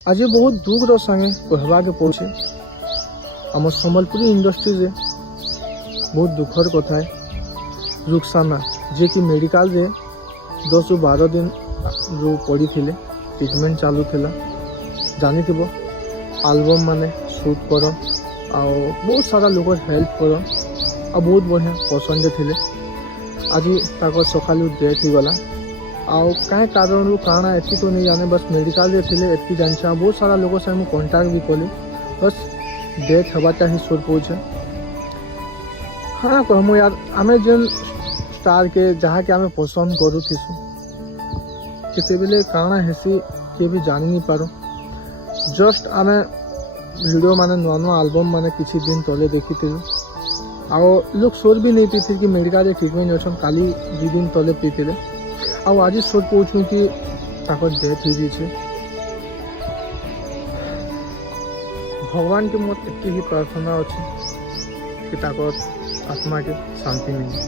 आज बहुत दुखर संगे कहवाके पड़े आम सम्बलपुरी इंडस्ट्री रे बहुत दुखर कथा है। रुखसाना जे कि मेडिकल रे 10-12 दिन रू पड़ी थिले ट्रीटमेंट चालू थिला जानी थी एल्बम माने शूट कर बहुत सारा लोग हेल्प कर बहुत बढ़िया पसंद थे। आज ताको सकालू डेथ हो गला कहीं कारण काना एति तो नहीं जाने बस मेडिकल रे थिले एति जानछा बहुत सारा लोग से हम कांटेक्ट भी कले बस डेथ हवाटा ही सोच पहुँचे। हाँ कहमु यार आमे जेन स्टार के जहाँ के आमे पसंद करू थिसु केते बेले काना हेसी के भी जानी नहीं पारो। जस्ट आमे वीडियो माने नुआ नुआ एल्बम माने किछि दिन तले देखी थे लोग सोच भी नहीं पी कि मेडिकल ट्रीटमेंट अच्छे काली 2 दिन तले पीते आज सोच पहुँचू कि डेथ हो गई। भगवान के मोर एति ही प्रार्थना अच्छे कि आत्मा के शांति मिले।